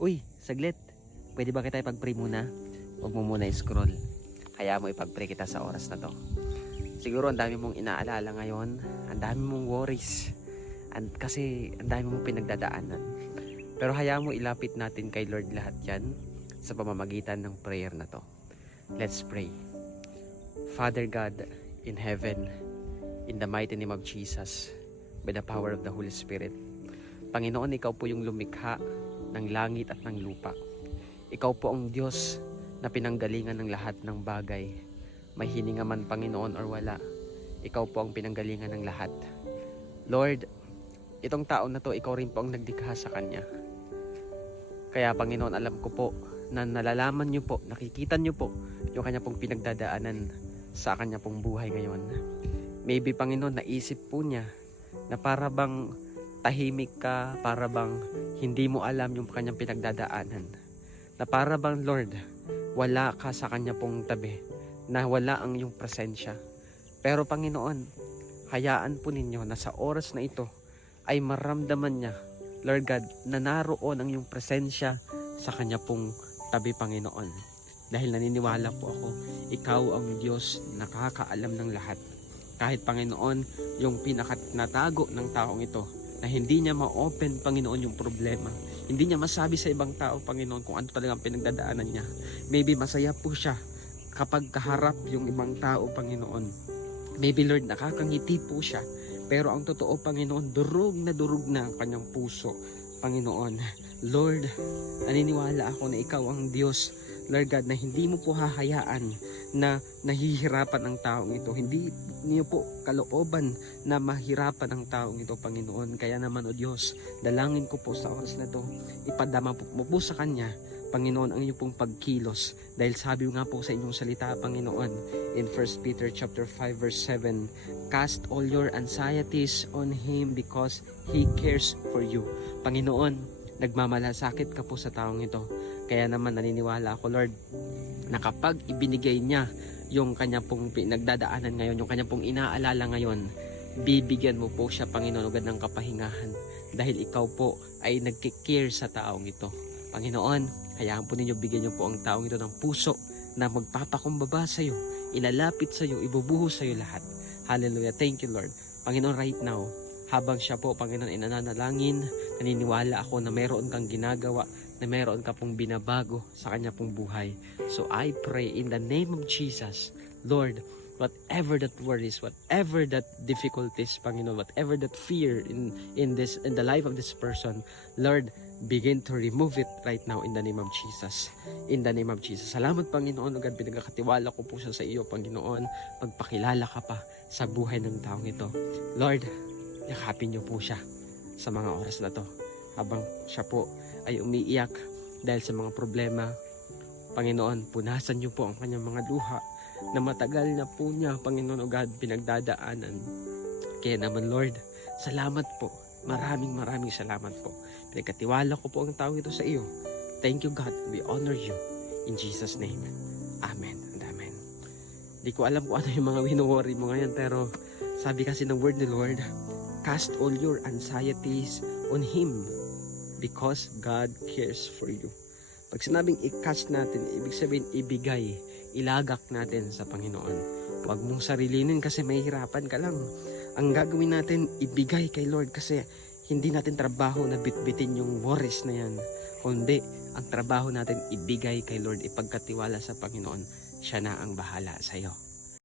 Uy, saglit. Pwede ba kita ipag-pray muna? Huwag mo muna i-scroll. Kaya mo ipag-pray kita sa oras na to. Siguro ang dami mong inaalala ngayon. Ang dami mong worries. Kasi ang dami mong pinagdadaanan. Pero hayaan mo ilapit natin kay Lord lahat yan sa pamamagitan ng prayer na to. Let's pray. Father God in heaven, in the mighty name of Jesus, by the power of the Holy Spirit, Panginoon, ikaw po yung lumikha ng langit at ng lupa. Ikaw po ang Diyos na pinanggalingan ng lahat ng bagay. May hininga man, Panginoon, or wala, ikaw po ang pinanggalingan ng lahat. Lord, itong tao na to, ikaw rin po ang naglikha sa kanya. Kaya, Panginoon, alam ko po na nalalaman niyo po, nakikita niyo po yung kanya pong pinagdadaanan sa kanya pong buhay ngayon. Maybe, Panginoon, naisip po niya na para bang tahimik ka, para bang hindi mo alam yung kanyang pinagdadaanan. Na para bang, Lord, wala ka sa kanya pong tabi, na wala ang iyong presensya. Pero Panginoon, hayaan po ninyo na sa oras na ito ay maramdaman niya, Lord God, na naroon ang iyong presensya sa kanya pong tabi, Panginoon. Dahil naniniwala po ako, ikaw ang Diyos na nakakaalam ng lahat. Kahit, Panginoon, yung natago ng taong ito, na hindi niya ma-open, Panginoon, yung problema. Hindi niya masabi sa ibang tao, Panginoon, kung ano talagang pinagdadaanan niya. Maybe masaya po siya kapag kaharap yung ibang tao, Panginoon. Maybe, Lord, nakakangiti po siya. Pero ang totoo, Panginoon, durog na ang kanyang puso, Panginoon. Lord, naniniwala ako na ikaw ang Diyos, Lord God, na hindi mo po hahayaan na nahihirapan ang taong ito. Hindi niyo po kalooban na mahirapan ang taong ito, Panginoon. Kaya naman, O Diyos, dalangin ko po sa oras na to, ipadama mo po sa Kanya, Panginoon, ang iyong pong pagkilos. Dahil sabi nga po sa inyong salita, Panginoon, in 1 Peter chapter 5 verse 7, cast all your anxieties on Him because He cares for you. Panginoon, nagmamalasakit ka po sa taong ito. Kaya naman naniniwala ako, Lord, na kapag ibinigay niya yung kanya pong pinagdadaanan ngayon, yung kanya pong inaalala ngayon, bibigyan mo po siya, Panginoon, agad ng kapahingahan. Dahil ikaw po ay nagkikare sa taong ito. Panginoon, hayaan po ninyo, bigyan niyo po ang taong ito ng puso na magpapakumbaba sa iyo, ilalapit sa iyo, ibubuhos sa iyo lahat. Hallelujah. Thank you, Lord. Panginoon, right now, habang siya po, Panginoon, inananalangin, naniniwala ako na meron kang ginagawa, na meron ka pong binabago sa kanya pong buhay. So I pray in the name of Jesus, Lord, whatever that worries, whatever that difficulties, Panginoon, whatever that fear in the life of this person, Lord, begin to remove it right now in the name of Jesus. In the name of Jesus. Salamat, Panginoon. Agad pinagkakatiwala ko po siya sa iyo, Panginoon. Pagpakilala ka pa sa buhay ng taong ito. Lord, yakapin niyo po siya sa mga oras na to. Habang siya po ay umiiyak dahil sa mga problema, Panginoon, punasan niyo po ang kanyang mga luha na matagal na po niya, Panginoon o God, pinagdadaanan. Kaya naman, Lord, salamat po. Maraming salamat po. Pinagkatiwala ko po ang tao ito sa iyo. Thank you, God. We honor you. In Jesus' name. Amen and amen. Di ko alam kung ano yung mga wino-worry mo ngayon, pero sabi kasi ng word ni Lord, cast all your anxieties on Him because God cares for you. Pag sinabing i-cast natin, ibig sabihin ibigay, ilagak natin sa Panginoon. Huwag mong sarilinin kasi mahihirapan ka lang. Ang gagawin natin, ibigay kay Lord kasi hindi natin trabaho na bitbitin yung worries na yan. Kundi, ang trabaho natin, ibigay kay Lord, ipagkatiwala sa Panginoon. Siya na ang bahala sa iyo.